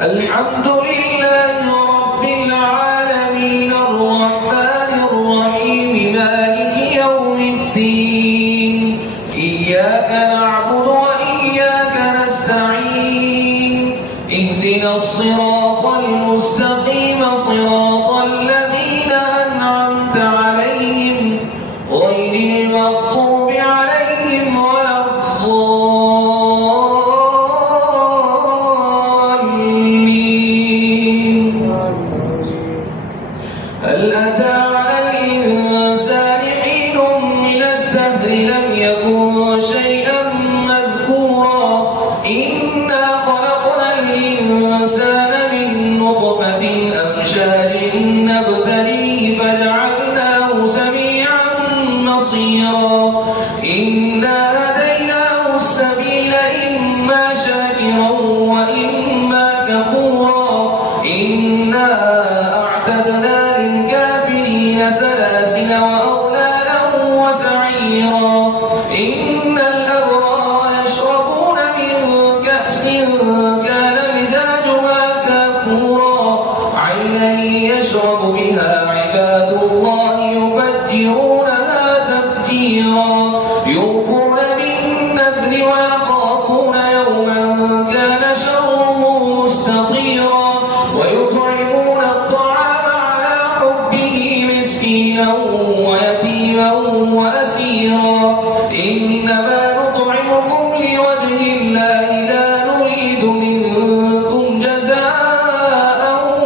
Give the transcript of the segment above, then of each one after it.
الحمد لله رب العالمين الرحمن الرحيم مالك يوم الدين إياك نعبد وإياك نستعين اهدنا الصراط المستقيم صراط الذين أنعمت عليهم غير المغضوب عليهم ولا الضالين. هل أتى على الإنسان حين من الدهر لم يكن شيئا مذكورا إنا خلقنا الإنسان من نطفة أمشاج نبتليه فجعلناه سميعا بصيرا إنا هديناه السبيل إما شاكرا وإما كفورا إنا أعتدنا للكافرين سلاسل وأغلالا وسعيرا إن الأبرار يشربون من كأس كان مزاجها كافورا عينا يشرب بها عباد الله يفجرونها تفجيرا يوفون بالنذر ويخافون يوما كان شره مستطيرا ويطعمون الطعام على حبه مسكينا ويتيما وأسيرا إنما نطعمكم لوجه الله لا نريد منكم جزاء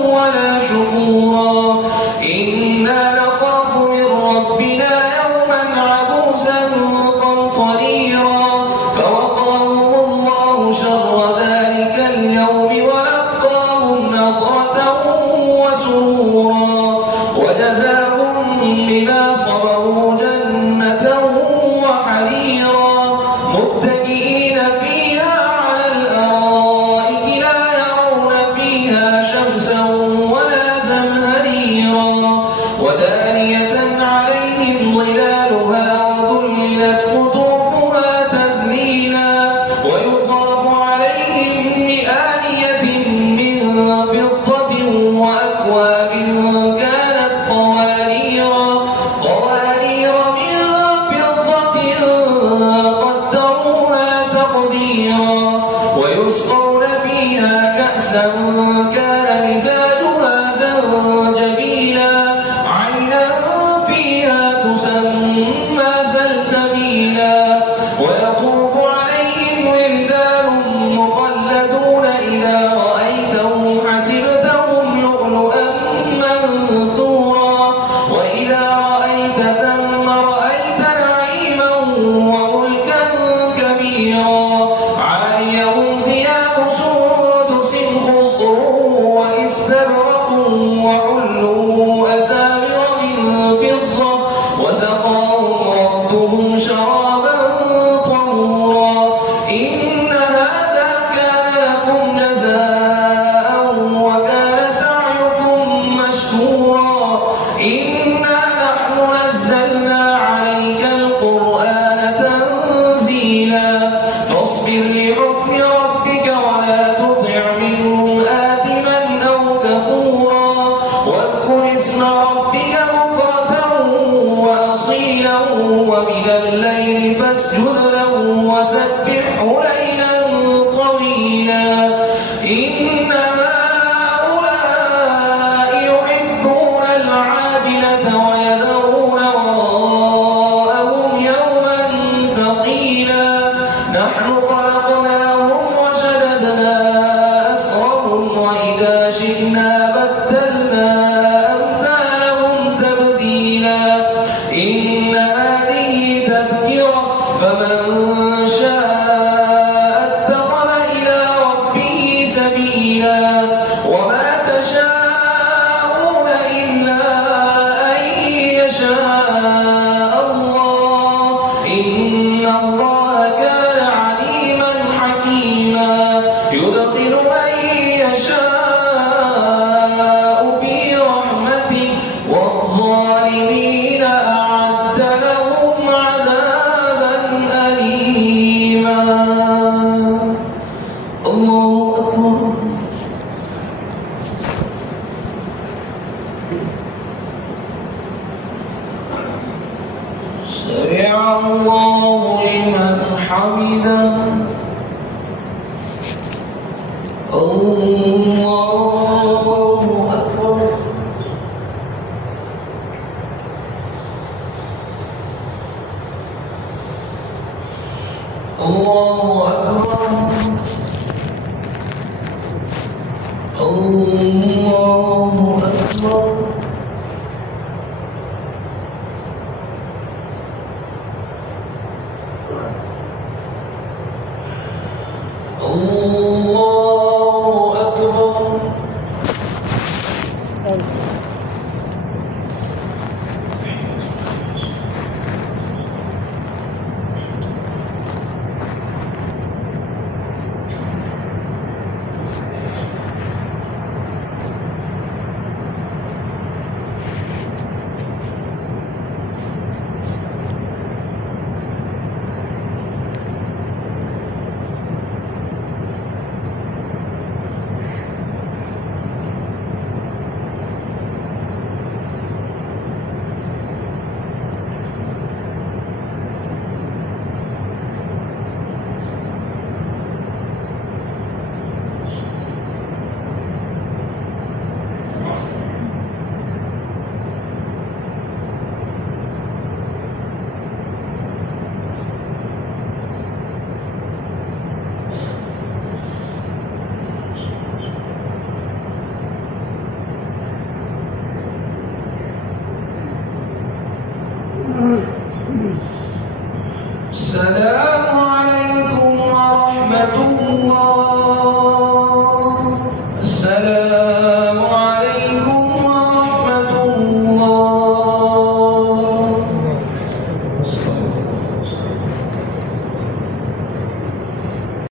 ولا شكورا إنا نخاف من ربنا يوما عبوسا قمطريرا فوقاهم الله شر ذلك اليوم ولقاهم نضرة وسرورا وجزاهم بما صبروا جنة وحريرا متكئين فيها على الأرائك لا يرون فيها شمسا ولا زمهريرا ودانية عليهم ظلالها وذللت قطوفها تذليلا ويطاف عليهم بآنية من فضة وأكواب كانت قوانيرا الله أكبر.